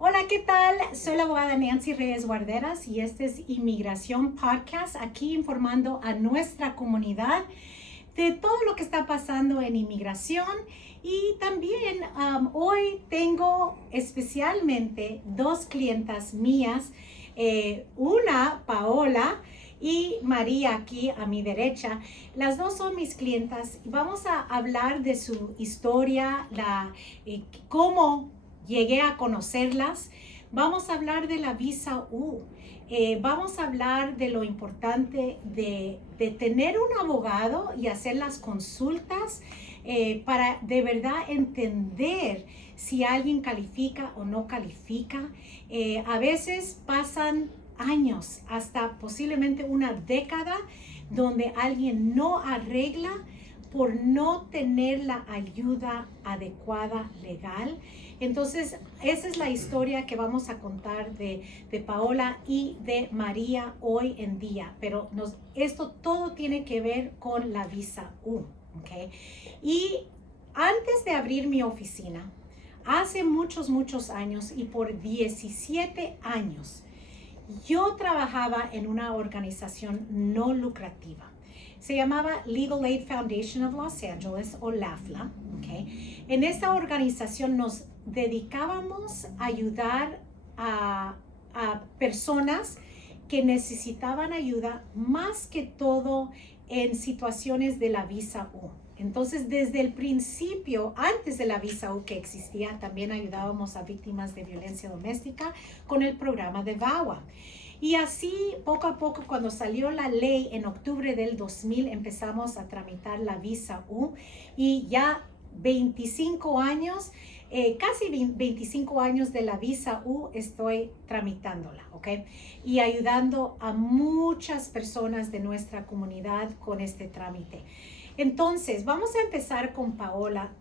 Hola, ¿qué tal? Soy la abogada Nancy Reyes Guarderas y este es Inmigración Podcast, aquí informando a nuestra comunidad de todo lo que está pasando en inmigración. Y también hoy tengo especialmente dos clientas mías, una Paola y María aquí a mi derecha. Las dos son mis clientas y vamos a hablar de su historia, cómo llegué a conocerlas. Vamos a hablar de la visa U. Vamos a hablar de lo importante de tener un abogado y hacer las consultas para de verdad entender si alguien califica o no califica. A veces pasan años, hasta posiblemente una década, donde alguien no arregla por no tener la ayuda adecuada legal. Entonces, esa es la historia que vamos a contar de Paola y de María hoy en día. Pero esto todo tiene que ver con la visa U. ¿Okay? Y antes de abrir mi oficina, hace muchos años y por 17 años, yo trabajaba en una organización no lucrativa. Se llamaba Legal Aid Foundation of Los Angeles, o LAFLA. ¿Okay? En esta organización nos dedicábamos a ayudar a personas que necesitaban ayuda, más que todo en situaciones de la visa U. Entonces, desde el principio, antes de la visa U que existía, también ayudábamos a víctimas de violencia doméstica con el programa de VAWA. Y así, poco a poco, cuando salió la ley en octubre del 2000, empezamos a tramitar la visa U y ya 25 años, casi 25 años de la visa U estoy tramitándola, ¿ok? Y ayudando a muchas personas de nuestra comunidad con este trámite. Entonces, vamos a empezar con Paola.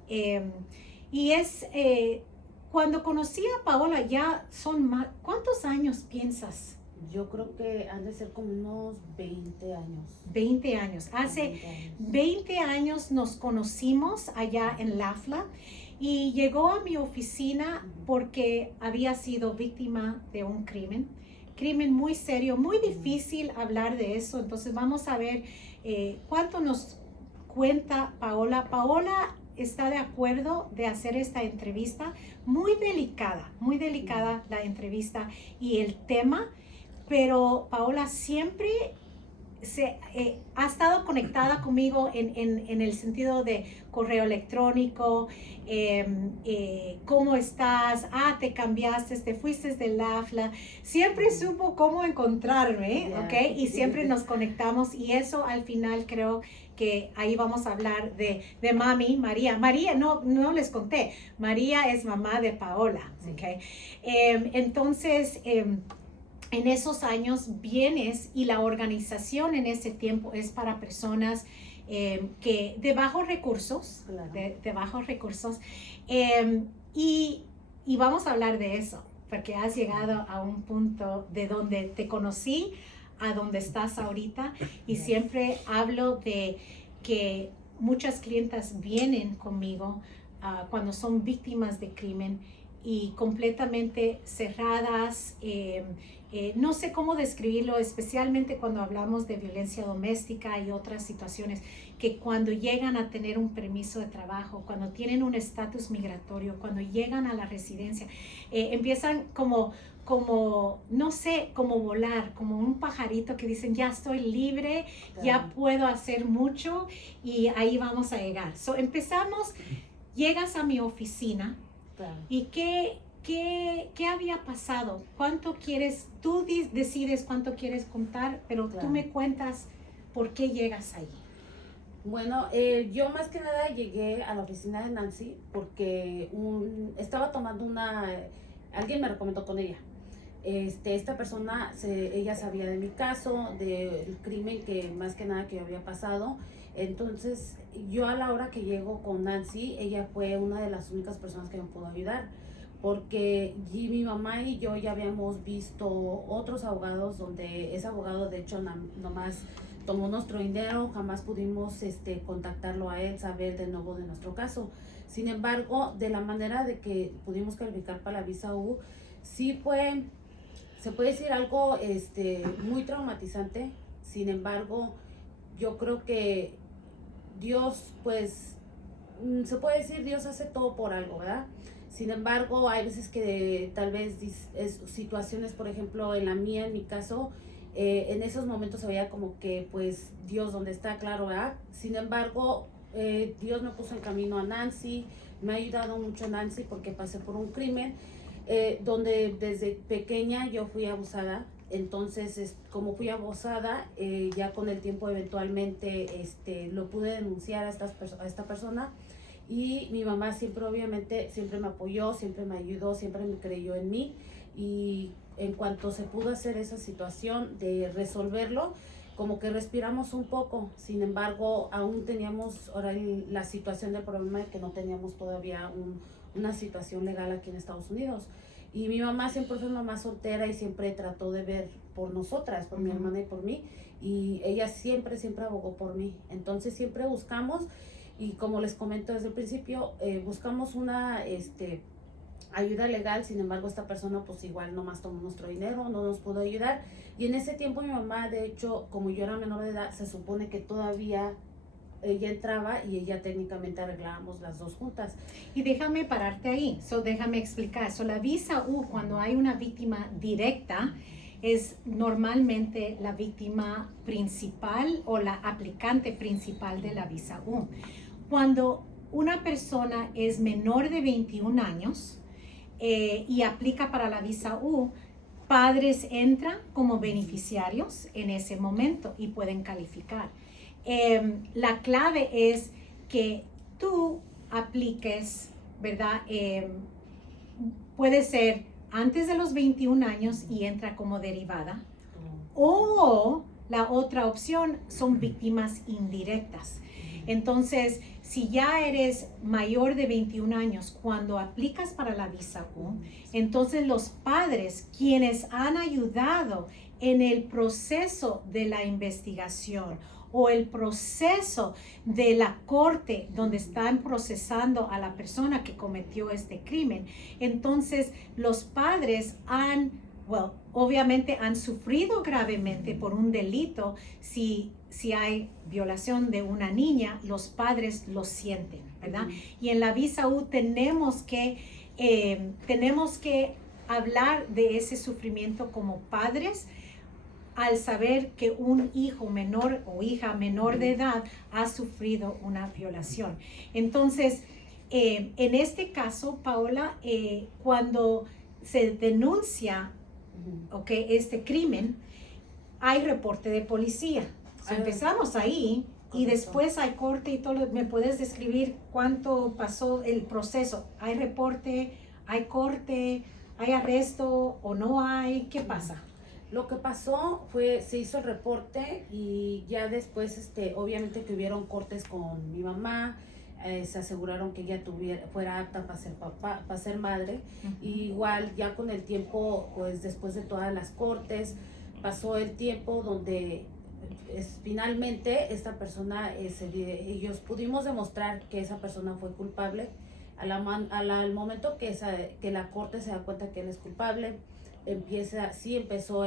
Cuando conocí a Paola, ya son más, ¿cuántos años piensas? Yo creo que han de ser como unos 20 años. 20 años. Hace 20 años nos conocimos allá en LAFLA y llegó a mi oficina porque había sido víctima de un crimen muy serio, muy difícil hablar de eso. Entonces vamos a ver cuánto nos cuenta Paola. Paola está de acuerdo de hacer esta entrevista, muy delicada la entrevista y el tema. Pero Paola siempre ha estado conectada conmigo en el sentido de correo electrónico, ¿cómo estás? Te cambiaste, te fuiste del AFLA. Siempre supo cómo encontrarme, ¿ok? Y siempre nos conectamos y eso al final creo que ahí vamos a hablar de mami, María. María, no les conté, María es mamá de Paola, ¿ok? Entonces, en esos años vienes y la organización en ese tiempo es para personas que de bajos recursos, Claro. de bajos recursos, y vamos a hablar de eso, porque has llegado a un punto de donde te conocí a donde estás ahorita y siempre hablo de que muchas clientas vienen conmigo cuando son víctimas de crimen y completamente cerradas, no sé cómo describirlo, especialmente cuando hablamos de violencia doméstica y otras situaciones, que cuando llegan a tener un permiso de trabajo, cuando tienen un estatus migratorio, cuando llegan a la residencia, empiezan como, no sé, como volar, como un pajarito que dicen, ya estoy libre, ya puedo hacer mucho y ahí vamos a llegar. Empezamos, llegas a mi oficina. Claro. ¿Y qué había pasado? ¿Cuánto quieres? Tú decides cuánto quieres contar, pero Claro. tú me cuentas por qué llegas ahí. Bueno, yo más que nada llegué a la oficina de Nancy porque estaba tomando alguien me recomendó con ella. Esta persona, ella sabía de mi caso, del crimen que más que nada que había pasado. Entonces, yo a la hora que llego con Nancy, ella fue una de las únicas personas que me pudo ayudar. Porque mi mamá y yo ya habíamos visto otros abogados donde ese abogado de hecho nomás tomó nuestro dinero, jamás pudimos contactarlo a él, saber de nuevo de nuestro caso. Sin embargo, de la manera de que pudimos calificar para la visa U, Sí fue, se puede decir algo muy traumatizante. Sin embargo, yo creo que Dios, pues, se puede decir, Dios hace todo por algo, ¿verdad? Sin embargo, hay veces que tal vez situaciones, por ejemplo, en la mía, en mi caso, en esos momentos se veía como que, pues, Dios donde está, claro, ¿verdad? Sin embargo, Dios me puso en camino a Nancy, me ha ayudado mucho Nancy porque pasé por un crimen donde desde pequeña yo fui abusada. Entonces, como fui abusada, ya con el tiempo eventualmente lo pude denunciar a esta persona, y mi mamá siempre, obviamente, siempre me apoyó, siempre me ayudó, siempre me creyó en mí, y en cuanto se pudo hacer esa situación de resolverlo, como que respiramos un poco. Sin embargo, aún teníamos ahora la situación del problema de que no teníamos todavía una situación legal aquí en Estados Unidos. Y mi mamá siempre fue mamá soltera y siempre trató de ver por nosotras, por mi hermana y por mí. Y ella siempre, siempre abogó por mí. Entonces siempre buscamos, y como les comento desde el principio, buscamos una ayuda legal. Sin embargo, esta persona pues igual nomás tomó nuestro dinero, no nos pudo ayudar. Y en ese tiempo mi mamá, de hecho, como yo era menor de edad, se supone que todavía ella entraba y ella técnicamente arreglábamos las dos juntas. Y déjame pararte ahí, déjame explicar. La visa U, cuando hay una víctima directa, es normalmente la víctima principal o la aplicante principal de la visa U. Cuando una persona es menor de 21 años y aplica para la visa U, padres entran como beneficiarios en ese momento y pueden calificar. La clave es que tú apliques, ¿verdad? Puede ser antes de los 21 años y entra como derivada, o la otra opción son víctimas indirectas. Entonces, si ya eres mayor de 21 años cuando aplicas para la visa U, entonces los padres, quienes han ayudado en el proceso de la investigación o el proceso de la corte donde están procesando a la persona que cometió este crimen, entonces los padres obviamente han sufrido gravemente por un delito. Si hay violación de una niña, los padres lo sienten, ¿verdad? Y en la visa U tenemos que hablar de ese sufrimiento como padres, al saber que un hijo menor o hija menor de edad ha sufrido una violación. Entonces, en este caso, Paola, cuando se denuncia este crimen, hay reporte de policía. Empezamos ahí y después hay corte y todo. ¿Me puedes describir cuánto pasó el proceso? ¿Hay reporte, hay corte, hay arresto o no hay? ¿Qué pasa? Lo que pasó fue, se hizo el reporte y ya después, obviamente que hubieron cortes con mi mamá, se aseguraron que ella fuera apta para ser papá, para ser madre. Y igual ya con el tiempo, pues después de todas las cortes, pasó el tiempo donde finalmente esta persona, ellos pudimos demostrar que esa persona fue culpable. Al momento que la corte se da cuenta que él es culpable, empezó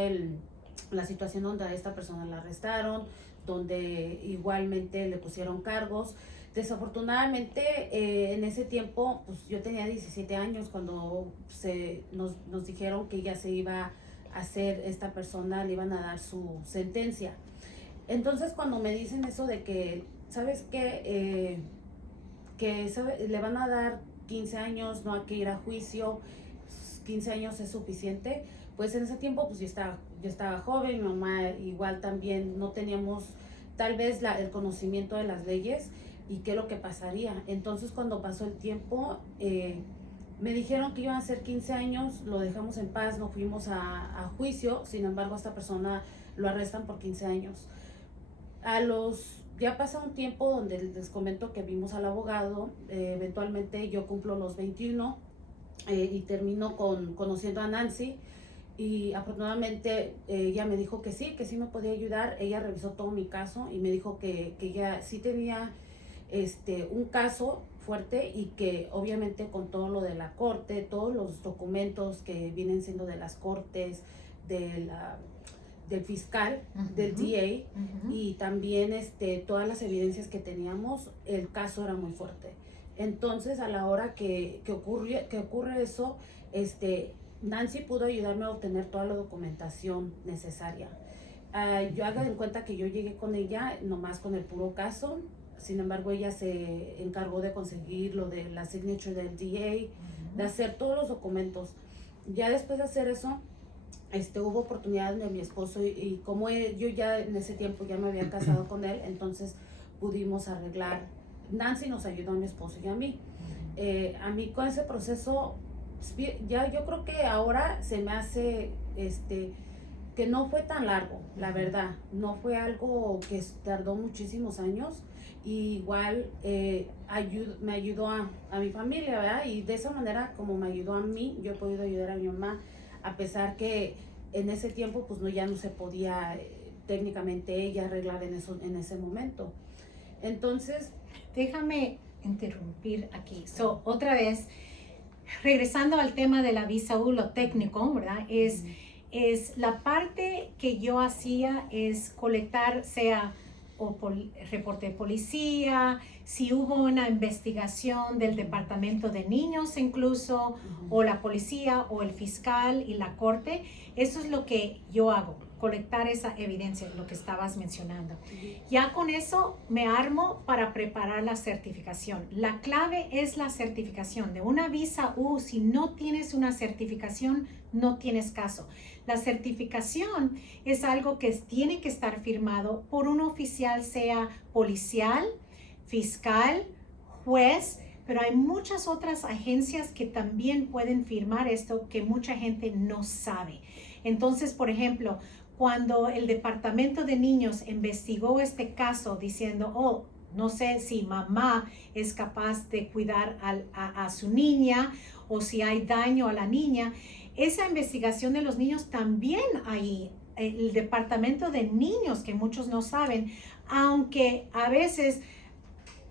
la situación donde a esta persona la arrestaron, donde igualmente le pusieron cargos. Desafortunadamente, en ese tiempo, pues yo tenía 17 años cuando nos dijeron que ya se iba a hacer, esta persona le iban a dar su sentencia. Entonces, cuando me dicen eso de que, ¿sabes qué? Le van a dar 15 años, no hay que ir a juicio, 15 años es suficiente. Pues en ese tiempo pues yo estaba joven, mi mamá igual también no teníamos tal vez el conocimiento de las leyes y qué es lo que pasaría. Entonces cuando pasó el tiempo, me dijeron que iban a ser 15 años, lo dejamos en paz, no fuimos a juicio. Sin embargo, a esta persona lo arrestan por 15 años. Ya pasa un tiempo donde les comento que vimos al abogado, eventualmente yo cumplo los 21 y termino conociendo a Nancy, y afortunadamente ella me dijo que sí me podía ayudar. Ella revisó todo mi caso y me dijo que ella sí tenía un caso fuerte y que obviamente con todo lo de la corte, todos los documentos que vienen siendo de las cortes, del fiscal, del DA, y también todas las evidencias que teníamos, el caso era muy fuerte. Entonces, a la hora que ocurre eso, Nancy pudo ayudarme a obtener toda la documentación necesaria. Yo haga en cuenta que yo llegué con ella nomás con el puro caso. Sin embargo, ella se encargó de conseguir lo de la signature del DA, de hacer todos los documentos. Ya después de hacer eso, hubo oportunidad de mi esposo y como yo ya en ese tiempo ya me había casado con él, entonces pudimos arreglar. Nancy nos ayudó a mi esposo y a mí. A mí con ese proceso, ya yo creo que ahora se me hace que no fue tan largo, la verdad. No fue algo que tardó muchísimos años. Y igual me ayudó a mi familia, ¿verdad? Y de esa manera, como me ayudó a mí, yo he podido ayudar a mi mamá, a pesar que en ese tiempo pues ya no se podía técnicamente ella arreglar en ese momento. Entonces, déjame interrumpir aquí. Otra vez, regresando al tema de la visa U, lo técnico, ¿verdad? Es la parte que yo hacía es colectar, sea reporte de policía, si hubo una investigación del departamento de niños incluso, o la policía o el fiscal y la corte. Eso es lo que yo hago, colectar esa evidencia, lo que estabas mencionando. Ya con eso me armo para preparar la certificación. La clave es la certificación de una visa U. Si no tienes una certificación, no tienes caso. La certificación es algo que tiene que estar firmado por un oficial, sea policial, fiscal, juez, pero hay muchas otras agencias que también pueden firmar esto que mucha gente no sabe. Entonces, por ejemplo, cuando el Departamento de Niños investigó este caso diciendo, no sé si mamá es capaz de cuidar a su niña o si hay daño a la niña, esa investigación de los niños también ahí, el Departamento de Niños, que muchos no saben, aunque a veces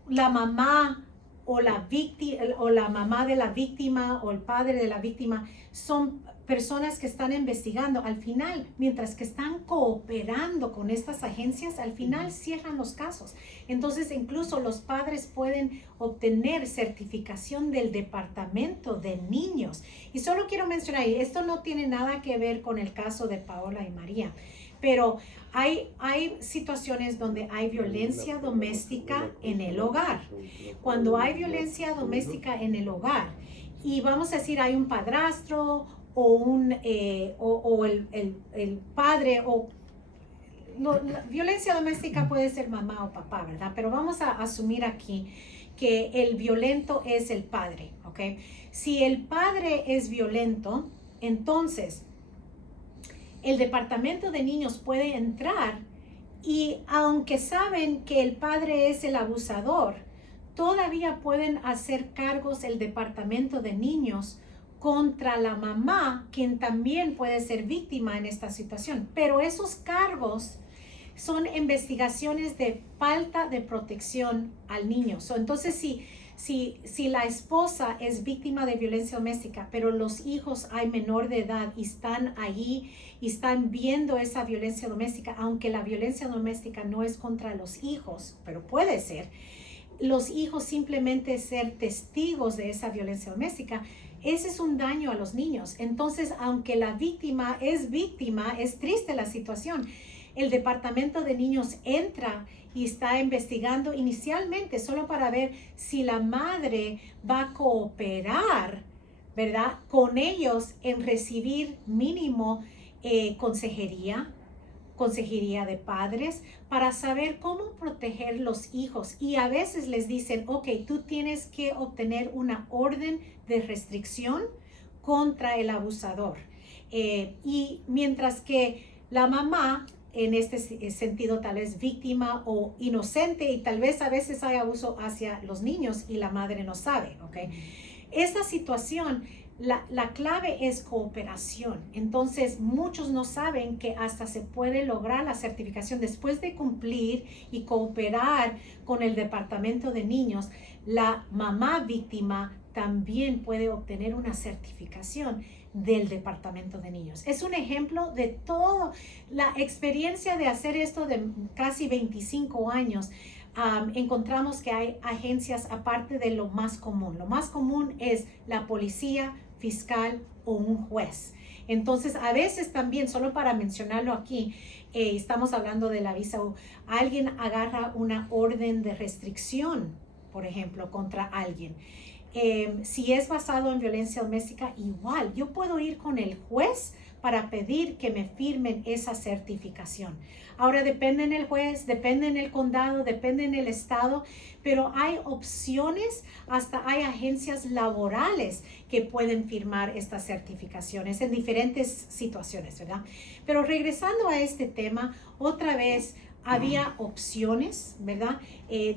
la mamá o la mamá de la víctima o el padre de la víctima son personas que están investigando, al final, mientras que están cooperando con estas agencias, al final cierran los casos. Entonces, incluso los padres pueden obtener certificación del Departamento de Niños. Y solo quiero mencionar, y esto no tiene nada que ver con el caso de Paola y María, pero hay situaciones donde hay violencia doméstica en el hogar. Cuando hay violencia doméstica en el hogar, y vamos a decir, hay un padrastro o el padre, la violencia doméstica puede ser mamá o papá, ¿verdad? Pero vamos a asumir aquí que el violento es el padre, ¿ok? Si el padre es violento, entonces el Departamento de Niños puede entrar y aunque saben que el padre es el abusador, todavía pueden hacer cargos el Departamento de Niños contra la mamá, quien también puede ser víctima en esta situación. Pero esos cargos son investigaciones de falta de protección al niño. Entonces, si la esposa es víctima de violencia doméstica, pero los hijos hay menor de edad y están ahí y están viendo esa violencia doméstica, aunque la violencia doméstica no es contra los hijos, pero puede ser, los hijos simplemente ser testigos de esa violencia doméstica, ese es un daño a los niños. Entonces, aunque la víctima, es triste la situación, el Departamento de Niños entra y está investigando inicialmente solo para ver si la madre va a cooperar, ¿verdad?, con ellos en recibir mínimo consejería de padres para saber cómo proteger los hijos. Y a veces les dicen, ok, tú tienes que obtener una orden de restricción contra el abusador. Y mientras que la mamá, en este sentido, tal vez víctima o inocente, y tal vez a veces hay abuso hacia los niños y la madre no sabe, ¿ok? Esta situación la clave es cooperación. Entonces, muchos no saben que hasta se puede lograr la certificación después de cumplir y cooperar con el Departamento de Niños. La mamá víctima también puede obtener una certificación del Departamento de Niños. Es un ejemplo de toda la experiencia de hacer esto de casi 25 años. Encontramos que hay agencias aparte de lo más común. Lo más común es la policía, fiscal o un juez. Entonces, a veces también, solo para mencionarlo aquí, estamos hablando de la visa U, alguien agarra una orden de restricción, por ejemplo, contra alguien. Si es basado en violencia doméstica, igual, yo puedo ir con el juez para pedir que me firmen esa certificación. Ahora depende en el juez, depende en el condado, depende en el estado, pero hay opciones, hasta hay agencias laborales que pueden firmar estas certificaciones en diferentes situaciones, ¿verdad? Pero regresando a este tema, otra vez, había opciones, ¿verdad?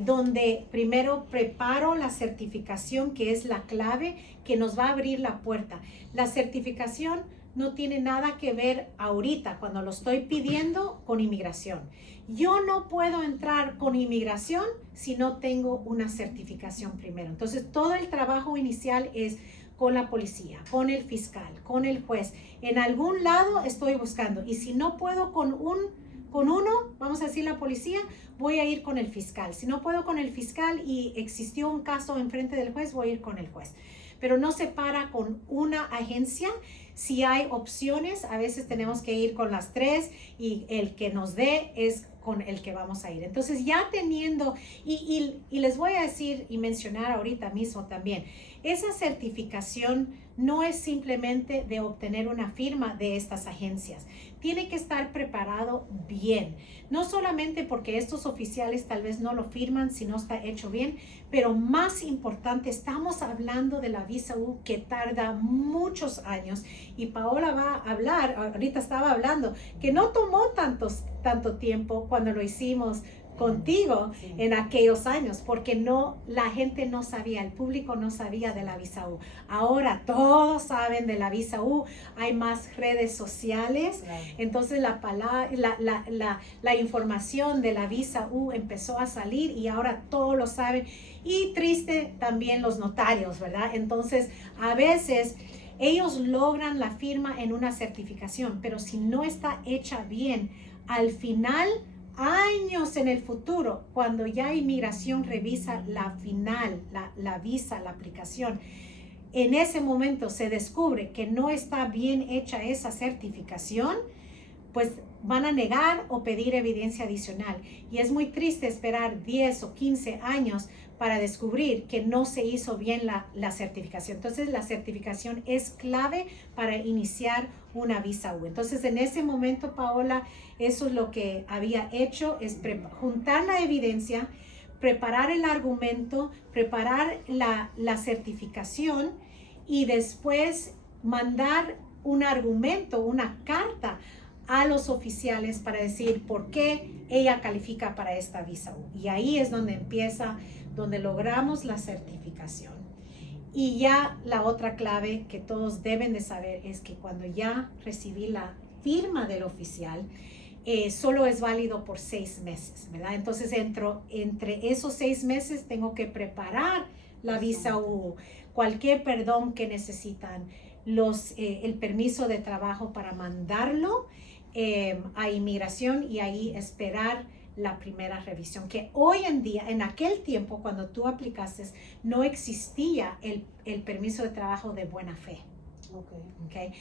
Donde primero preparo la certificación, que es la clave que nos va a abrir la puerta. La certificación no tiene nada que ver ahorita cuando lo estoy pidiendo con inmigración. Yo no puedo entrar con inmigración si no tengo una certificación primero. Entonces, todo el trabajo inicial es con la policía, con el fiscal, con el juez. En algún lado estoy buscando, y si no puedo con uno, vamos a decir la policía, voy a ir con el fiscal. Si no puedo con el fiscal y existió un caso enfrente del juez, voy a ir con el juez. Pero no se para con una agencia. Si hay opciones, a veces tenemos que ir con las tres y el que nos dé es con el que vamos a ir. Entonces, ya teniendo, y les voy a decir y mencionar ahorita mismo también, esa certificación no es simplemente de obtener una firma de estas agencias. Tiene que estar preparado bien. No solamente porque estos oficiales tal vez no lo firman si no está hecho bien, pero más importante, estamos hablando de la visa U que tarda muchos años, y Paola va a hablar, ahorita estaba hablando, que no tomó tanto tiempo cuando lo hicimos contigo en aquellos años, porque la gente no sabía, el público no sabía de la visa U. Ahora todos saben de la visa U, hay más redes sociales, entonces la información de la visa U empezó a salir y ahora todos lo saben, y triste también los notarios, ¿verdad? Entonces, a veces ellos logran la firma en una certificación, pero si no está hecha bien, al final, años en el futuro, cuando ya inmigración revisa la visa, la aplicación, en ese momento se descubre que no está bien hecha esa certificación, pues van a negar o pedir evidencia adicional. Y es muy triste esperar 10 o 15 años para descubrir que no se hizo bien la certificación. Entonces, la certificación es clave para iniciar una visa U. Entonces, en ese momento, Paola, eso es lo que había hecho, es juntar la evidencia, preparar el argumento, preparar la certificación y después mandar un argumento, una carta a los oficiales para decir por qué ella califica para esta visa U. Y ahí es donde empieza, donde logramos la certificación. Y ya la otra clave que todos deben de saber es que cuando ya recibí la firma del oficial, solo es válido por 6 meses, ¿verdad? Entonces, entre esos 6 meses tengo que preparar la visa U, cualquier perdón que necesitan, el permiso de trabajo para mandarlo a inmigración y ahí esperar la primera revisión, que hoy en día, en aquel tiempo cuando tú aplicaste, no existía el permiso de trabajo de buena fe. Okay.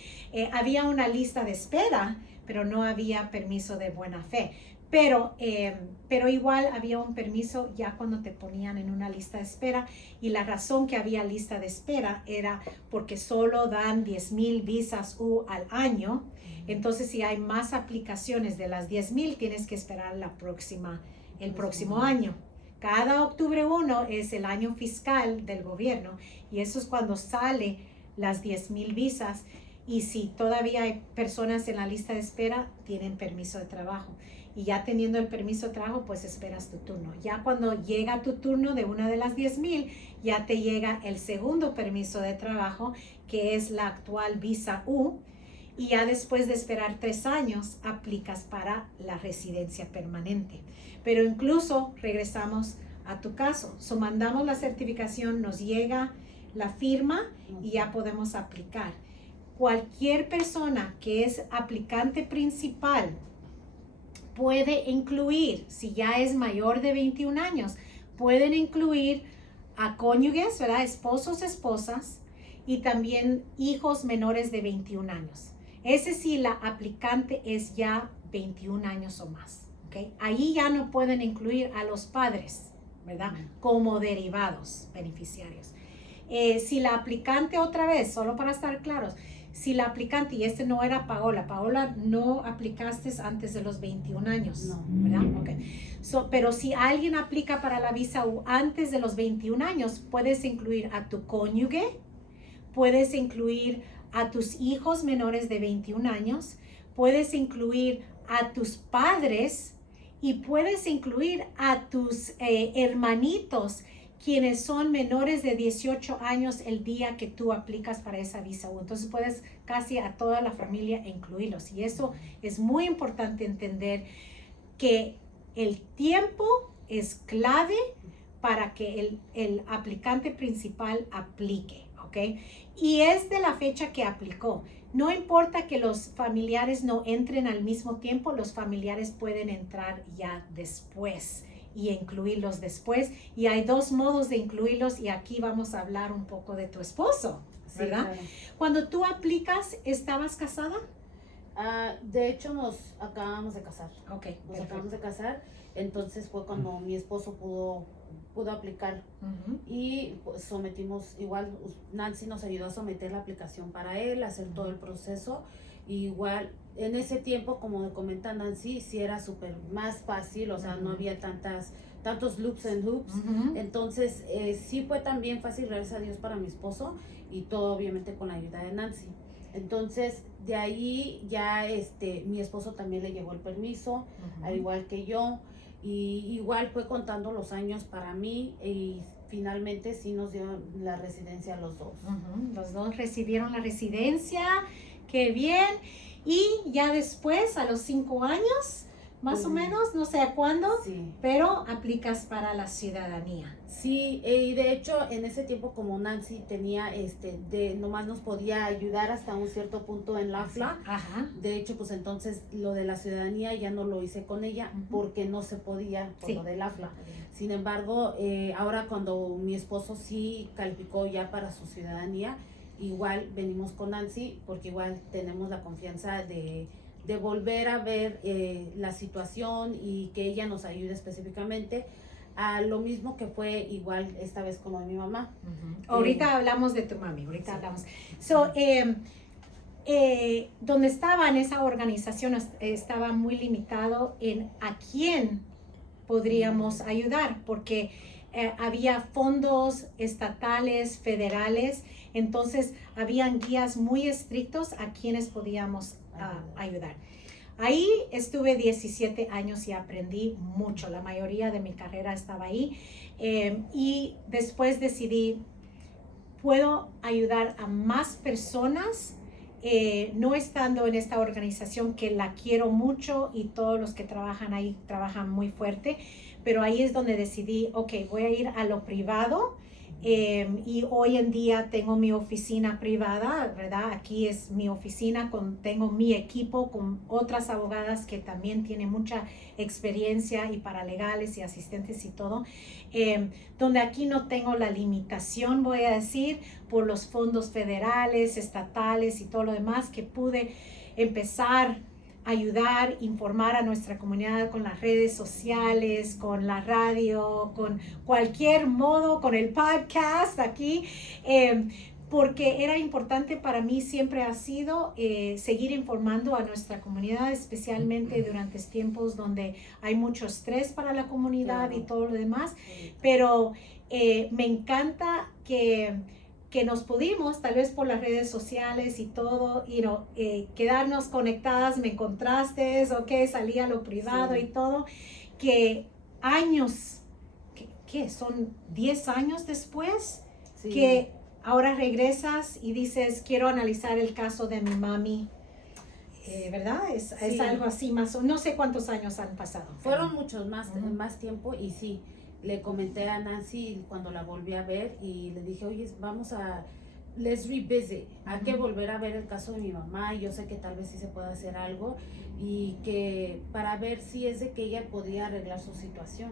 Había una lista de espera, pero no había permiso de buena fe. Pero igual había un permiso ya cuando te ponían en una lista de espera, y la razón que había lista de espera era porque solo dan 10,000 visas U al año. Entonces, si hay más aplicaciones de las 10,000, tienes que esperar el próximo año. Cada octubre 1 es el año fiscal del gobierno, y eso es cuando sale las 10,000 visas. Y si todavía hay personas en la lista de espera, tienen permiso de trabajo. y ya teniendo el permiso de trabajo, pues esperas tu turno. Ya cuando llega tu turno de una de las 10,000, ya te llega el segundo permiso de trabajo, que es la actual visa U, y ya después de esperar 3 años, aplicas para la residencia permanente. Pero incluso regresamos a tu caso. Mandamos la certificación, nos llega la firma y ya podemos aplicar. Cualquier persona que es aplicante principal puede incluir, si ya es mayor de 21 años, pueden incluir a cónyuges, ¿verdad? Esposos, esposas y también hijos menores de 21 años. Ese sí, la aplicante es ya 21 años o más, ¿ok? Ahí ya no pueden incluir a los padres, ¿verdad? Como derivados beneficiarios. Si la aplicante, otra vez, solo para estar claros, si la aplicante, y este no era Paola no aplicaste antes de los 21 años, No. ¿verdad? Okay. Pero si alguien aplica para la visa U antes de los 21 años, puedes incluir a tu cónyuge, puedes incluir a tus hijos menores de 21 años, puedes incluir a tus padres y puedes incluir a tus hermanitos quienes son menores de 18 años el día que tú aplicas para esa visa U. Entonces puedes casi a toda la familia incluirlos. Y eso es muy importante entender, que el tiempo es clave para que el aplicante principal aplique, ¿ok? Y es de la fecha que aplicó. No importa que los familiares no entren al mismo tiempo, los familiares pueden entrar ya después y incluirlos después. Y hay 2 modos de incluirlos, y aquí vamos a hablar un poco de tu esposo, ¿verdad? Sí, claro. Cuando tú aplicas, ¿estabas casada? De hecho, nos acabamos de casar. Ok, nos acabamos de casar, entonces fue cuando mi esposo pudo aplicar. Y pues sometimos, igual Nancy nos ayudó a someter la aplicación para él, hacer todo el proceso. Y igual en ese tiempo, como comenta Nancy, sí era súper más fácil, o sea, no había tantos loops and hoops. Entonces sí fue también fácil, gracias a Dios, para mi esposo, y todo obviamente con la ayuda de Nancy. Entonces de ahí ya mi esposo también le llegó el permiso, al igual que yo, y igual fue contando los años para mí, y finalmente sí nos dio la residencia a los dos. Los dos recibieron la residencia, qué bien. Y ya después, a los 5 años, más o menos, no sé a cuándo, sí, pero aplicas para la ciudadanía. Sí, y de hecho en ese tiempo, como Nancy tenía, nomás nos podía ayudar hasta un cierto punto en la AFLA. De hecho, pues entonces lo de la ciudadanía ya no lo hice con ella, porque no se podía por lo del AFLA. Sin embargo, ahora cuando mi esposo sí calificó ya para su ciudadanía, igual venimos con Nancy, porque igual tenemos la confianza de volver a ver la situación, y que ella nos ayude específicamente a lo mismo que fue igual esta vez con mi mamá. Ahorita hablamos de tu mami, ahorita hablamos. Donde estaba en esa organización, estaba muy limitado en a quién podríamos ayudar, porque había fondos estatales, federales, entonces habían guías muy estrictos a quienes podíamos ayudar. Ahí estuve 17 años y aprendí mucho, la mayoría de mi carrera estaba ahí, y después decidí, puedo ayudar a más personas, no estando en esta organización que la quiero mucho, y todos los que trabajan ahí trabajan muy fuerte, pero ahí es donde decidí, ok, voy a ir a lo privado. Y hoy en día tengo mi oficina privada, ¿verdad? Aquí es mi oficina, tengo mi equipo con otras abogadas que también tienen mucha experiencia, y paralegales y asistentes y todo, donde aquí no tengo la limitación, voy a decir, por los fondos federales, estatales y todo lo demás, que pude empezar ayudar, informar a nuestra comunidad con las redes sociales, con la radio, con cualquier modo, con el podcast aquí, porque era importante para mí, siempre ha sido seguir informando a nuestra comunidad, especialmente durante tiempos donde hay mucho estrés para la comunidad y todo lo demás, pero me encanta que que nos pudimos, tal vez por las redes sociales y todo, quedarnos conectadas, me encontraste, ok, salí a lo privado y todo, que años, ¿qué? Son 10 años después, que ahora regresas y dices, quiero analizar el caso de mi mami, ¿verdad? Es algo así más, no sé cuántos años han pasado. Fueron muchos más tiempo y sí. Le comenté a Nancy cuando la volví a ver y le dije, oye, let's revisit, hay que volver a ver el caso de mi mamá y yo sé que tal vez sí se puede hacer algo y que para ver si es de que ella podría arreglar su situación.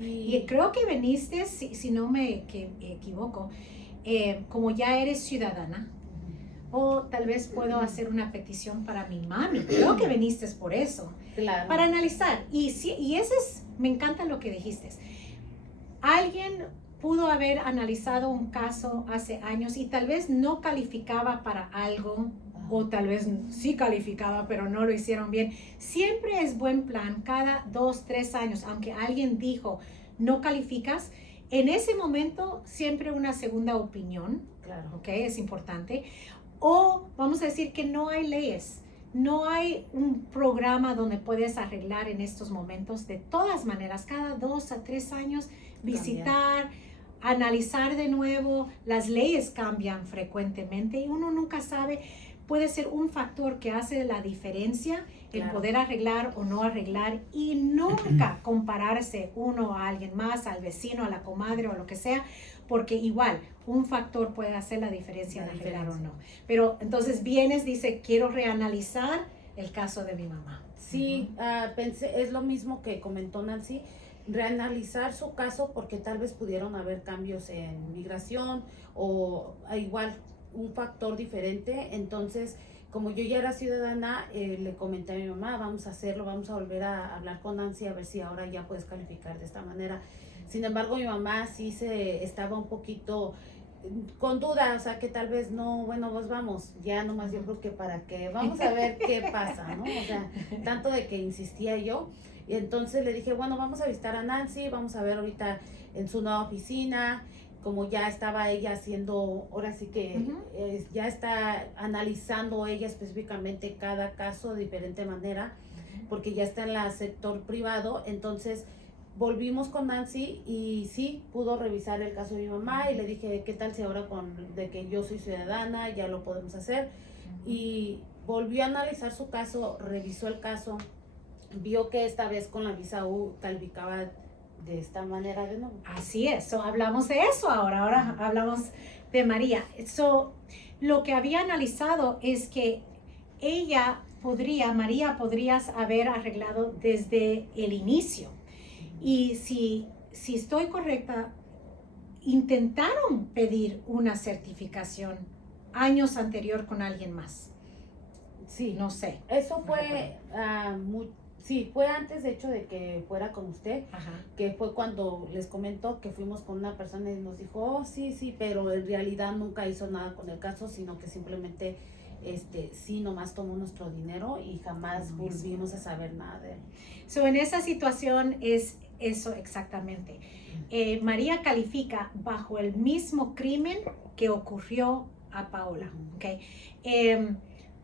Y creo que viniste, si no me equivoco, como ya eres ciudadana, o tal vez puedo hacer una petición para mi mami, creo que viniste por eso, claro, para analizar, y ese me encanta lo que dijiste. Alguien pudo haber analizado un caso hace años y tal vez no calificaba para algo, o tal vez sí calificaba, pero no lo hicieron bien. Siempre es buen plan, cada 2, 3 años, aunque alguien dijo, no calificas, en ese momento siempre una segunda opinión, claro. ¿ok? Es importante. O vamos a decir que no hay leyes. No hay un programa donde puedes arreglar en estos momentos. De todas maneras, cada 2 a 3 años, visitar, analizar de nuevo. Las leyes cambian frecuentemente y uno nunca sabe. Puede ser un factor que hace la diferencia, el poder arreglar o no arreglar, y nunca compararse uno a alguien más, al vecino, a la comadre o lo que sea, porque igual un factor puede hacer la diferencia de arreglar o no. Pero entonces vienes, dice, quiero reanalizar el caso de mi mamá. Sí, pensé, es lo mismo que comentó Nancy, reanalizar su caso porque tal vez pudieron haber cambios en migración o igual un factor diferente. Entonces, como yo ya era ciudadana, le comenté a mi mamá, vamos a hacerlo, vamos a volver a hablar con Nancy a ver si ahora ya puedes calificar de esta manera. Sin embargo, mi mamá sí estaba un poquito con duda, o sea, que tal vez no, bueno, pues vamos, ya nomás yo creo que para que, vamos a ver qué pasa, ¿no? O sea, tanto de que insistía yo. Y entonces le dije, bueno, vamos a visitar a Nancy, vamos a ver ahorita en su nueva oficina, como ya estaba ella haciendo, ahora sí que ya está analizando ella específicamente cada caso de diferente manera, porque ya está en el sector privado. Entonces volvimos con Nancy y sí, pudo revisar el caso de mi mamá y le dije, ¿qué tal si ahora de que yo soy ciudadana ya lo podemos hacer? Y volvió a analizar su caso, revisó el caso, vio que esta vez con la visa U calificaba de esta manera de nuevo. Así es, hablamos de eso ahora hablamos de María. Lo que había analizado es que María podrías haber arreglado desde el inicio. Y si estoy correcta, intentaron pedir una certificación años anterior con alguien más. Sí. No sé. Eso fue sí, fue antes de hecho de que fuera con usted, que fue cuando les comentó que fuimos con una persona y nos dijo, oh, sí, pero en realidad nunca hizo nada con el caso, sino que simplemente sí, nomás tomó nuestro dinero y jamás volvimos a saber nada de él. En esa situación es eso exactamente. María califica bajo el mismo crimen que ocurrió a Paola, ¿ok?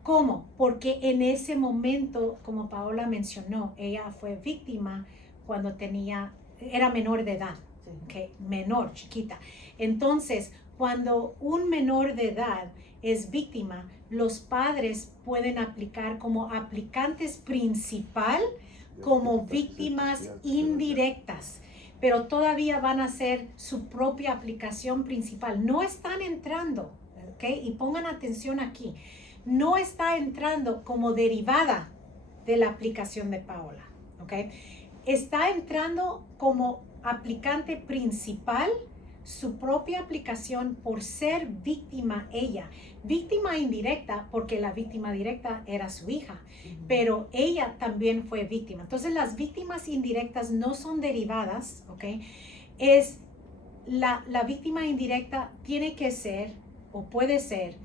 ¿Cómo? Porque en ese momento, como Paola mencionó, ella fue víctima cuando era menor de edad, ¿okay? Menor, chiquita. Entonces, cuando un menor de edad es víctima, los padres pueden aplicar como aplicantes principal, como víctimas indirectas, pero todavía van a hacer su propia aplicación principal. No están entrando, ¿ok? Y pongan atención aquí. No está entrando como derivada de la aplicación de Paola, ¿ok? Está entrando como aplicante principal, su propia aplicación por ser víctima ella. Víctima indirecta porque la víctima directa era su hija, pero ella también fue víctima. Entonces las víctimas indirectas no son derivadas, ¿ok? La víctima indirecta tiene que ser o puede ser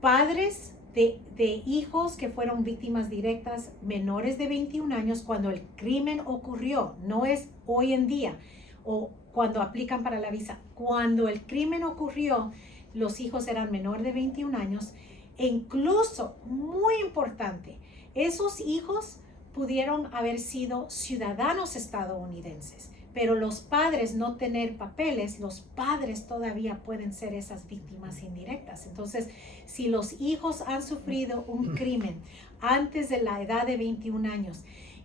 padres de hijos que fueron víctimas directas menores de 21 años cuando el crimen ocurrió, no es hoy en día o cuando aplican para la visa. Cuando el crimen ocurrió, los hijos eran menor de 21 años, e incluso, muy importante, esos hijos pudieron haber sido ciudadanos estadounidenses, pero los padres no tener papeles, los padres todavía pueden ser esas víctimas indirectas. Entonces, si los hijos han sufrido un crimen antes de la edad de 21 años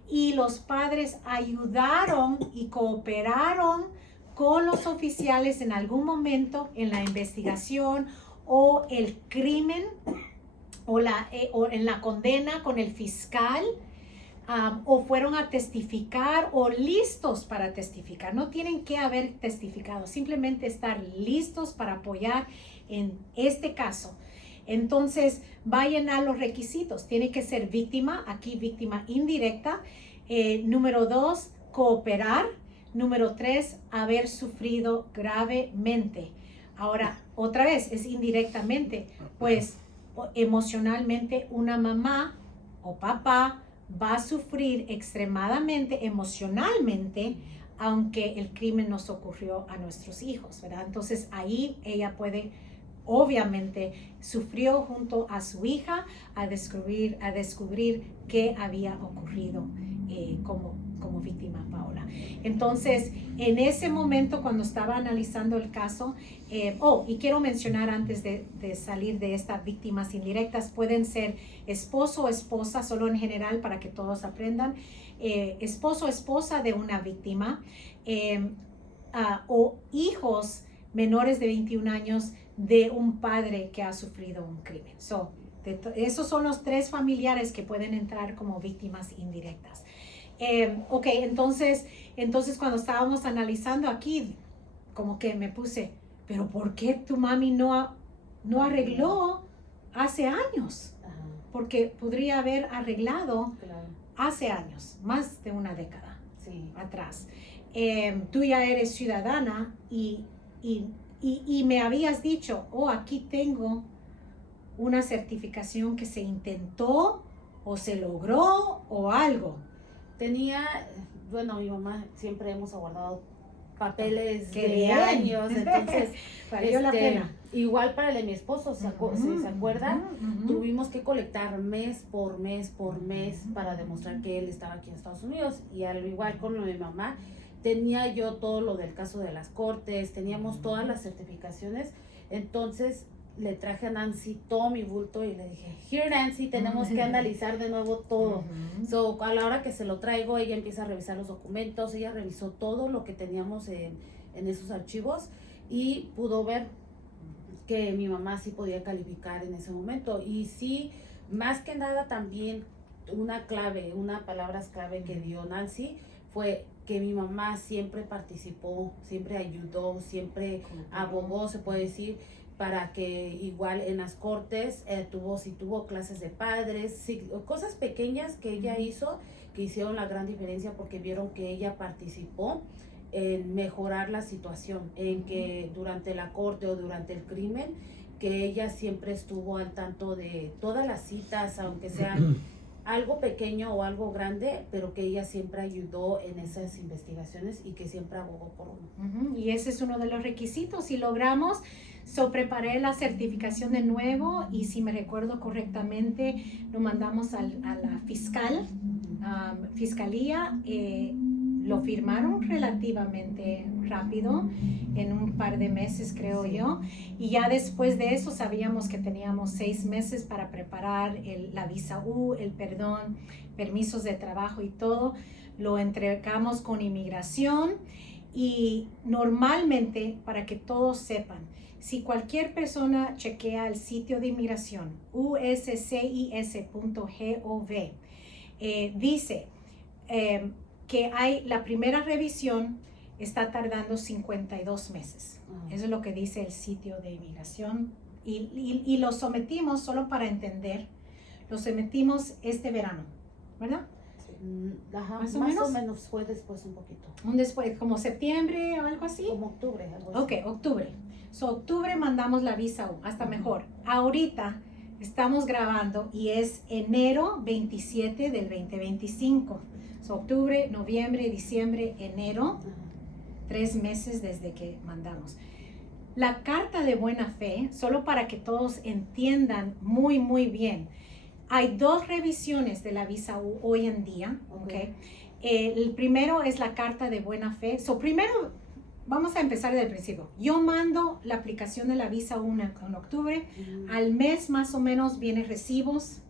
y los padres ayudaron y cooperaron con los oficiales en algún momento en la investigación o el crimen o en la condena con el fiscal, o fueron a testificar o listos para testificar. No tienen que haber testificado, simplemente estar listos para apoyar en este caso. Entonces va a llenar los requisitos. Tiene que ser víctima, aquí víctima indirecta. Número 2, cooperar. Número 3, haber sufrido gravemente. Ahora, otra vez, es indirectamente, pues emocionalmente una mamá o papá va a sufrir extremadamente emocionalmente, aunque el crimen nos ocurrió a nuestros hijos, ¿verdad? Entonces ahí ella puede, obviamente, sufrió junto a su hija a descubrir qué había ocurrido como víctima, Paola. Entonces, en ese momento, cuando estaba analizando el caso, y quiero mencionar antes de salir de estas víctimas indirectas, pueden ser esposo o esposa, solo en general para que todos aprendan, esposo o esposa de una víctima, o hijos menores de 21 años de un padre que ha sufrido un crimen. Esos son los 3 familiares que pueden entrar como víctimas indirectas. Ok, entonces cuando estábamos analizando aquí, como que me puse, pero ¿por qué tu mami no arregló hace años? Porque podría haber arreglado hace años, más de una década atrás. Tú ya eres ciudadana y me habías dicho, aquí tengo una certificación que se intentó o se logró o algo. Mi mamá siempre hemos aguardado papeles Qué de bien. años, entonces valió la pena. Igual para el de mi esposo, ¿se acuerda? Tuvimos que colectar mes por mes para demostrar que él estaba aquí en Estados Unidos, y al igual con mi mamá, tenía yo todo lo del caso de las cortes, teníamos todas las certificaciones. Entonces le traje a Nancy todo mi bulto y le dije, here Nancy, tenemos que analizar de nuevo todo. A la hora que se lo traigo, ella empieza a revisar los documentos, ella revisó todo lo que teníamos en esos archivos y pudo ver que mi mamá sí podía calificar en ese momento. Y sí, más que nada también una palabra clave que dio Nancy fue que mi mamá siempre participó, siempre ayudó, siempre abogó, se puede decir, para que igual en las cortes tuvo clases de padres, cosas pequeñas que ella hizo, que hicieron la gran diferencia, porque vieron que ella participó en mejorar la situación, en que durante la corte o durante el crimen, que ella siempre estuvo al tanto de todas las citas, aunque sean algo pequeño o algo grande, pero que ella siempre ayudó en esas investigaciones y que siempre abogó por uno. Y ese es uno de los requisitos. Si logramos, preparé la certificación de nuevo, y si me recuerdo correctamente, lo mandamos a la fiscalía. Lo firmaron relativamente rápido, en un par de meses, creo yo, y ya después de eso sabíamos que teníamos 6 meses para preparar la visa U, el perdón, permisos de trabajo y todo. Lo entregamos con inmigración, y normalmente, para que todos sepan, si cualquier persona chequea el sitio de inmigración, uscis.gov, dice que la primera revisión está tardando 52 meses. Eso es lo que dice el sitio de inmigración. Y lo sometimos, solo para entender, lo sometimos este verano, ¿verdad? Ajá, más o menos fue después un poquito. Después, como septiembre o algo así. Como octubre, algo así. Ok, octubre. Octubre mandamos la visa U, hasta mejor. Ahorita estamos grabando y es enero 27 del 2025. Octubre, noviembre, diciembre, enero, 3 meses desde que mandamos. La carta de buena fe, solo para que todos entiendan muy, muy bien, hay 2 revisiones de la visa U hoy en día, ¿ok? El primero es la carta de buena fe. Primero, vamos a empezar desde el principio. Yo mando la aplicación de la visa U en octubre. Al mes más o menos viene recibos,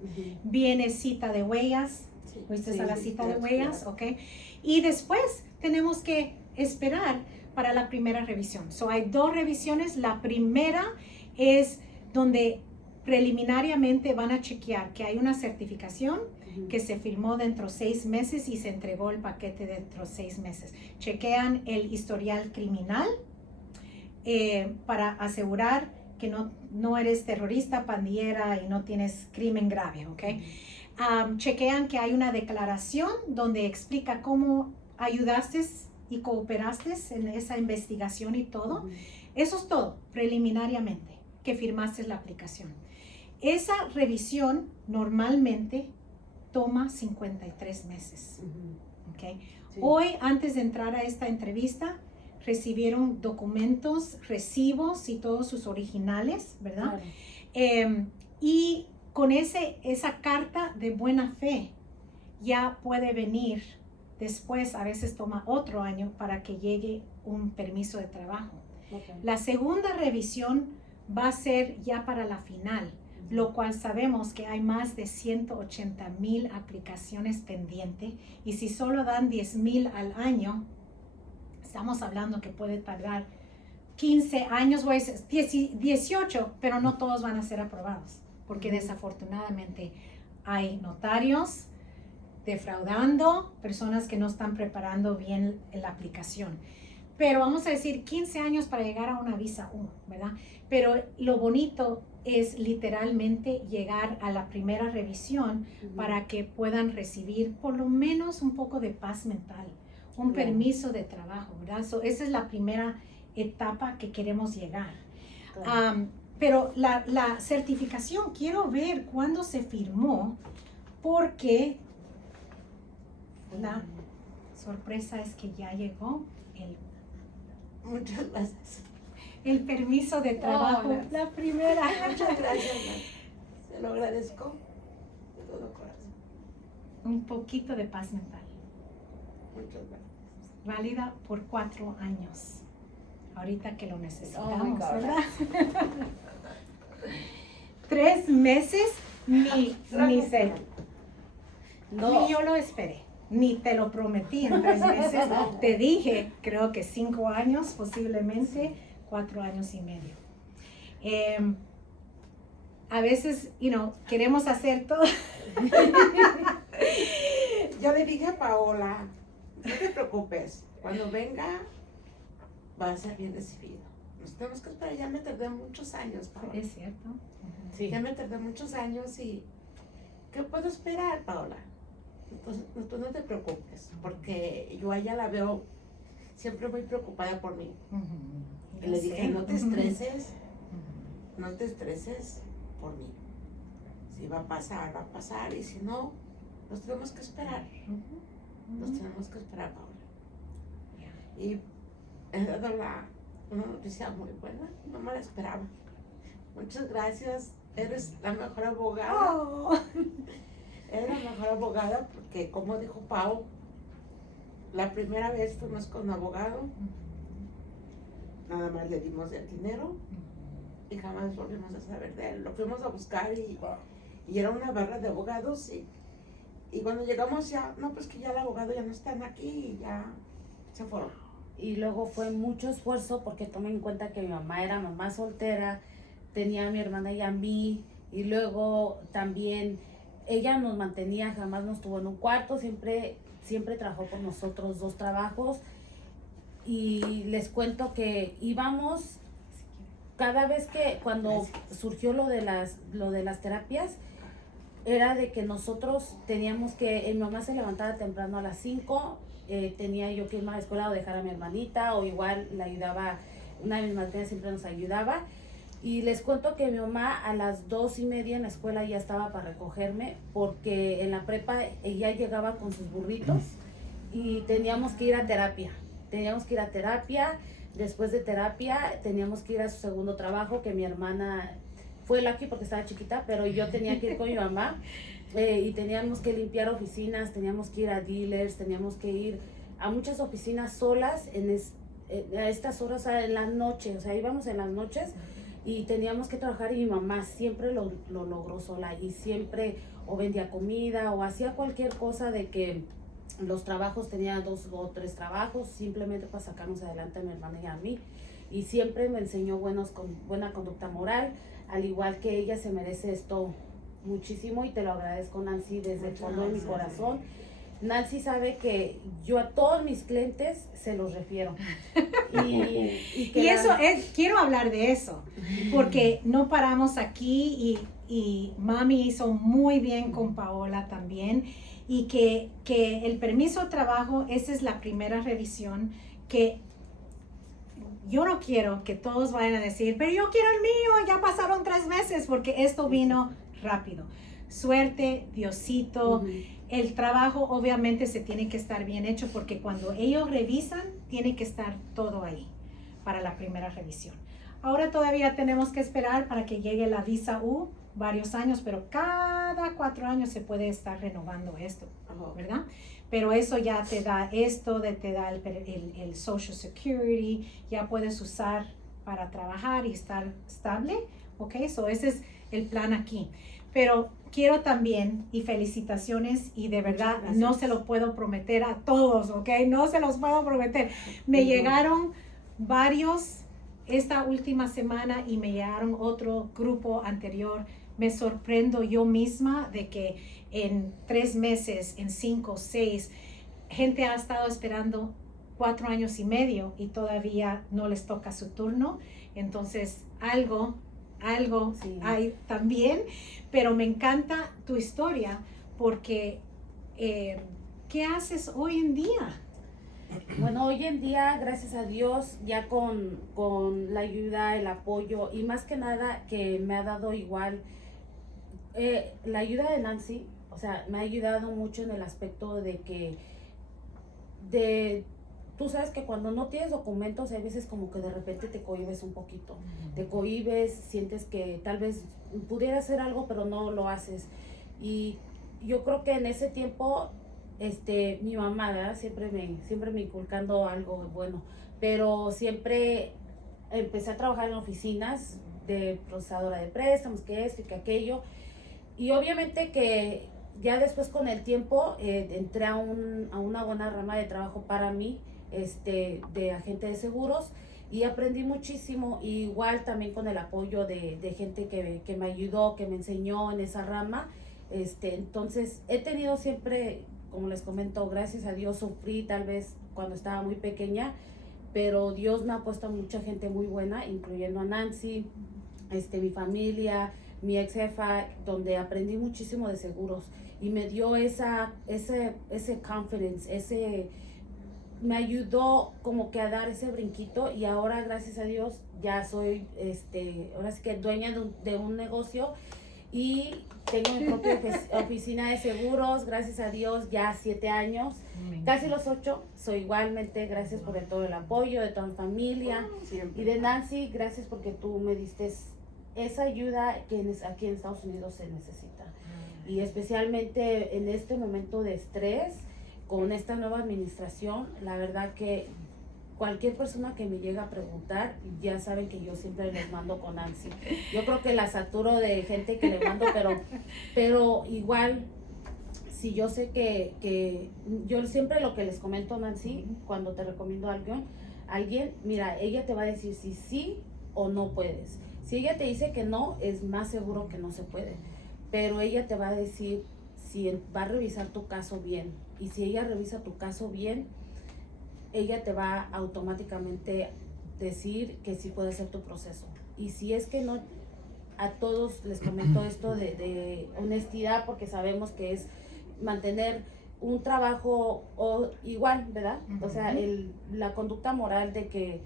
viene cita de huellas. ¿Fuiste a la cita de huellas? Claro. ¿Ok? Y después tenemos que esperar para la primera revisión. Hay 2 revisiones. La primera es donde preliminariamente van a chequear que hay una certificación que se firmó dentro de 6 meses y se entregó el paquete dentro de 6 meses. Chequean el historial criminal para asegurar que no eres terrorista, pandillera y no tienes crimen grave, ¿ok? Chequean que hay una declaración donde explica cómo ayudaste y cooperaste en esa investigación y todo. Eso es todo, preliminariamente, que firmaste la aplicación. Esa revisión normalmente toma 53 meses. ¿Okay? Sí. Hoy, antes de entrar a esta entrevista, recibieron documentos, recibos y todos sus originales, ¿verdad? Claro. Y con esa carta de buena fe ya puede venir después, a veces toma otro año para que llegue un permiso de trabajo. Okay. La segunda revisión va a ser ya para la final, lo cual sabemos que hay más de 180,000 aplicaciones pendientes y si solo dan 10,000 al año, estamos hablando que puede tardar 15 años, 18, pero no todos van a ser aprobados, porque desafortunadamente hay notarios defraudando, personas que no están preparando bien la aplicación. Pero vamos a decir 15 años para llegar a una visa U, ¿verdad? Pero lo bonito es literalmente llegar a la primera revisión para que puedan recibir por lo menos un poco de paz mental, un permiso de trabajo, ¿verdad? Esa es la primera etapa que queremos llegar. Pero la certificación, quiero ver cuándo se firmó, porque la sorpresa es que ya llegó Muchas gracias. el permiso de trabajo, la primera. Muchas gracias, Nancy. Se lo agradezco de todo corazón. Un poquito de paz mental, Muchas gracias. válida por 4 años. Ahorita que lo Oh my necesitamos, God. ¿verdad? 3 meses, ni sé. No. Ni yo lo esperé, ni te lo prometí en 3 meses. Te dije, creo que 5 años, posiblemente 4 años y medio. A veces, queremos hacer todo. Yo le dije a Paola, no te preocupes, cuando venga va a ser bien recibido. Nos tenemos que esperar, ya me tardé muchos años, Paola. Es cierto. Sí. Ya me tardé muchos años y ¿qué puedo esperar, Paola? Entonces, tú no te preocupes, porque yo a ella la veo siempre muy preocupada por mí. Y le dije, no te estreses, no te estreses por mí. Si va a pasar, y si no, nos tenemos que esperar. Nos tenemos que esperar, Paola. Y he dado una noticia muy buena, no me la esperaba. Muchas gracias, eres la mejor abogada. Oh. Eres la mejor abogada porque, como dijo Pau, la primera vez fuimos con un abogado, nada más le dimos el dinero y jamás volvimos a saber de él. Lo fuimos a buscar y era una barra de abogados y cuando llegamos ya, no, pues que ya el abogado ya no están aquí y ya se fueron. Y luego fue mucho esfuerzo porque tomé en cuenta que mi mamá era mamá soltera, tenía a mi hermana y a mí, y luego también ella nos mantenía, jamás nos tuvo en un cuarto, siempre trabajó con nosotros 2 trabajos. Y les cuento que íbamos cada vez que cuando surgió lo de las terapias, era de que nosotros teníamos que, mi mamá se levantaba temprano a las 5, tenía yo que irme a la escuela o dejar a mi hermanita, o igual la ayudaba, una de mis madrinas siempre nos ayudaba. Y les cuento que mi mamá a las 2:30 en la escuela ya estaba para recogerme, porque en la prepa ella llegaba con sus burritos y teníamos que ir a terapia. Después de terapia teníamos que ir a su segundo trabajo, que mi hermana fue lucky porque estaba chiquita, pero yo tenía que ir con mi mamá y teníamos que limpiar oficinas, teníamos que ir a dealers, teníamos que ir a muchas oficinas solas a estas horas, o sea, en las noches, o sea, íbamos en las noches y teníamos que trabajar y mi mamá siempre lo logró sola y siempre o vendía comida o hacía cualquier cosa de que los trabajos, tenía 2 o 3 trabajos simplemente para sacarnos adelante a mi hermana y a mí, y siempre me enseñó buena conducta moral, al igual que ella se merece esto muchísimo y te lo agradezco, Nancy, desde el fondo de mi corazón. Nancy sabe que yo a todos mis clientes se los refiero. Y eso es, quiero hablar de eso, porque no paramos aquí y mami hizo muy bien con Paola también, y que el permiso de trabajo, esa es la primera revisión que yo no quiero que todos vayan a decir, pero yo quiero el mío, ya pasaron 3 meses, porque esto vino rápido. Suerte, Diosito. El trabajo obviamente se tiene que estar bien hecho, porque cuando ellos revisan, tiene que estar todo ahí para la primera revisión. Ahora todavía tenemos que esperar para que llegue la visa U, varios años, pero cada 4 años se puede estar renovando esto, ¿verdad? Pero eso ya te da te da el Social Security, ya puedes usar para trabajar y estar estable, ¿ok? So ese es el plan aquí. Pero quiero también, y felicitaciones, y de verdad no se lo puedo prometer a todos, ¿ok? No se los puedo prometer. Me llegaron varios esta última semana y me llegaron otro grupo anterior. Me sorprendo yo misma de que en 3 meses, en 5, 6, gente ha estado esperando 4 años y medio y todavía no les toca su turno. Entonces, algo sí hay también, pero me encanta tu historia porque ¿qué haces hoy en día? Bueno, hoy en día, gracias a Dios, ya con la ayuda, el apoyo y más que nada que me ha dado igual la ayuda de Nancy, o sea, me ha ayudado mucho en el aspecto de que tú sabes que cuando no tienes documentos, hay veces como que de repente te cohibes un poquito, te cohibes, sientes que tal vez pudiera hacer algo, pero no lo haces. Y yo creo que en ese tiempo, mi mamá, ¿verdad? Siempre me inculcando algo bueno, pero siempre empecé a trabajar en oficinas de procesadora de préstamos, que esto y que aquello, y obviamente que ya después con el tiempo entré a una buena rama de trabajo para mí, de agente de seguros, y aprendí muchísimo, y igual también con el apoyo de gente que me ayudó, que me enseñó en esa rama. Entonces he tenido siempre, como les comento, gracias a Dios sufrí tal vez cuando estaba muy pequeña, pero Dios me ha puesto a mucha gente muy buena, incluyendo a Nancy, mi familia, mi ex jefa, donde aprendí muchísimo de seguros y me dio ese confidence, me ayudó como que a dar ese brinquito, y ahora gracias a Dios ya soy, ahora sí que dueña de un negocio y tengo mi propia oficina de seguros, gracias a Dios, ya 7 años, casi los 8. Soy igualmente, gracias por todo el apoyo de toda mi familia y de Nancy, gracias porque tú me diste esa ayuda que aquí en Estados Unidos se necesita. Y especialmente en este momento de estrés, con esta nueva administración, la verdad que cualquier persona que me llegue a preguntar, ya saben que yo siempre les mando con Nancy. Yo creo que la saturo de gente que le mando, pero igual, si yo sé que yo siempre lo que les comento, Nancy, cuando te recomiendo a alguien, mira, ella te va a decir si sí o no puedes. Si ella te dice que no, es más seguro que no se puede. Pero ella te va a decir si va a revisar tu caso bien. Y si ella revisa tu caso bien, ella te va a automáticamente decir que sí puede ser tu proceso. Y si es que no, a todos les comento esto de honestidad, porque sabemos que es mantener un trabajo igual, ¿verdad? O sea, la conducta moral de que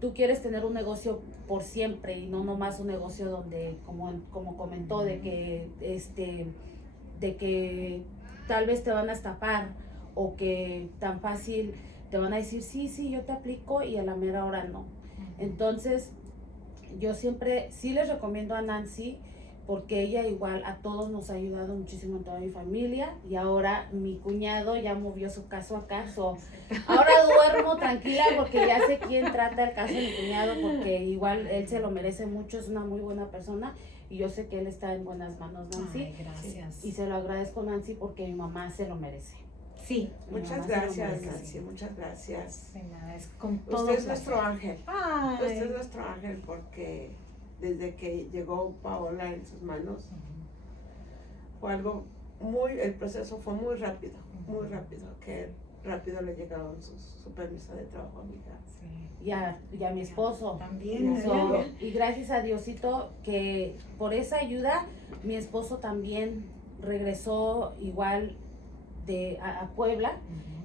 tú quieres tener un negocio por siempre y no nomás un negocio donde, como comentó, de que tal vez te van a estafar o que tan fácil te van a decir, sí, yo te aplico y a la mera hora no. Entonces, yo siempre sí les recomiendo a Nancy porque ella igual a todos nos ha ayudado muchísimo en toda mi familia y ahora mi cuñado ya movió su caso acá, ahora duermo tranquila porque ya sé quién trata el caso de mi cuñado porque igual él se lo merece mucho, es una muy buena persona y yo sé que él está en buenas manos, Nancy. Ay, gracias. Y se lo agradezco, Nancy, porque mi mamá se lo merece. Sí. Muchas gracias, Nancy, muchas gracias. De nada, es con todo Usted es placer. nuestro ángel. Ay. Usted es nuestro ángel porque desde que llegó Paola en sus manos fue algo el proceso fue muy rápido, que rápido le llegaron su permiso de trabajo a mi hija. Sí. Y a mi esposo. También. Y gracias a Diosito que por esa ayuda mi esposo también regresó igual a Puebla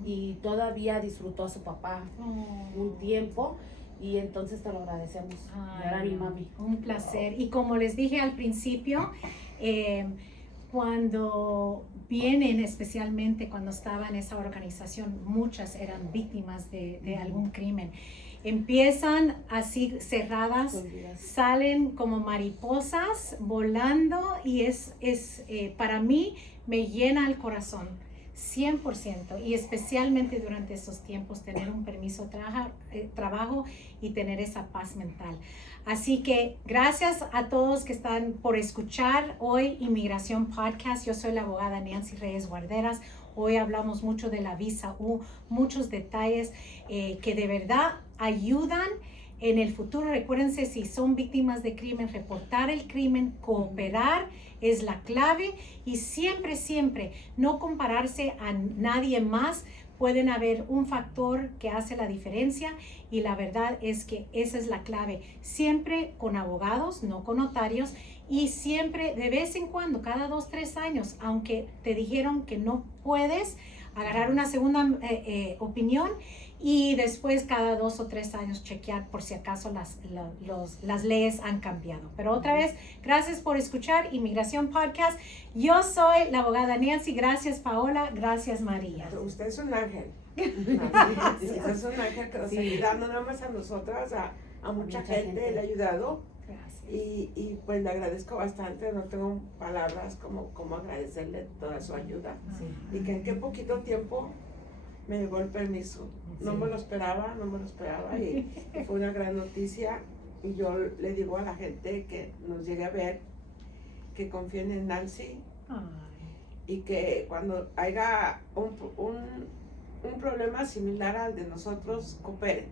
y todavía disfrutó a su papá un tiempo y entonces te lo agradecemos. Ay, Y ahora mi mami. Un placer. Y como les dije al principio, cuando vienen, especialmente cuando estaba en esa organización, muchas eran víctimas de algún crimen. Empiezan así cerradas, salen como mariposas volando y para mí me llena el corazón 100% y especialmente durante esos tiempos tener un permiso de trabajo y tener esa paz mental. Así que gracias a todos que están por escuchar hoy Inmigración Podcast. Yo soy la abogada Nancy Reyes Guarderas. Hoy hablamos mucho de la visa U, muchos detalles que de verdad ayudan en el futuro. Recuérdense, si son víctimas de crimen, reportar el crimen, cooperar es la clave y siempre no compararse a nadie más. Pueden haber un factor que hace la diferencia y la verdad es que esa es la clave. Siempre con abogados, no con notarios y siempre de vez en cuando, cada 2-3 años, aunque te dijeron que no puedes, agarrar una segunda opinión y después cada 2 o 3 años chequear por si acaso las leyes han cambiado. Pero otra vez, gracias por escuchar Inmigración Podcast. Yo soy la abogada Nancy. Gracias, Paola. Gracias, María. Usted es un ángel. Usted es un ángel que nos ayuda, no nada más a nosotras, a mucha gente le ha ayudado. Gracias. Y pues le agradezco bastante, no tengo palabras como agradecerle toda su ayuda. Sí. Y que en qué poquito tiempo me llegó el permiso. No me lo esperaba y fue una gran noticia. Y yo le digo a la gente que nos llegue a ver, que confíen en Nancy. Ay. Y que cuando haya un problema similar al de nosotros, cooperen.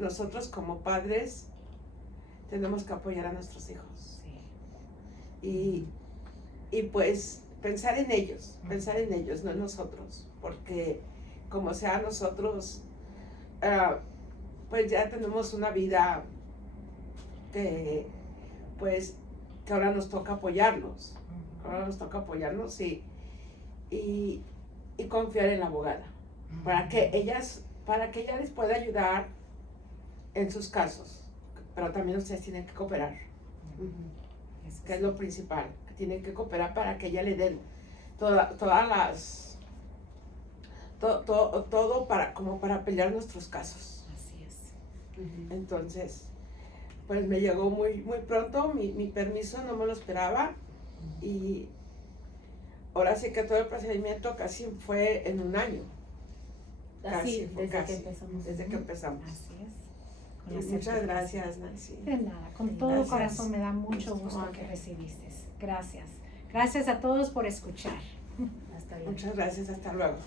Nosotros como padres tenemos que apoyar a nuestros hijos. Sí. Y pues pensar en ellos, no en nosotros, porque como sea nosotros, pues ya tenemos una vida que ahora nos toca apoyarlos. Y confiar en la abogada, para que ella les pueda ayudar en sus casos, pero también ustedes tienen que cooperar, que es lo principal, que tienen que cooperar para que ella le den todo para pelear nuestros casos. Así es. Entonces, pues me llegó muy pronto mi permiso, no me lo esperaba y ahora sí que todo el procedimiento casi fue en un año. Desde que empezamos. Así es. Y muchas gracias, Nancy. De nada, con todo Gracias. corazón me da mucho gusto que recibiste. Gracias. Gracias a todos por escuchar. Hasta luego. Muchas gracias, hasta luego.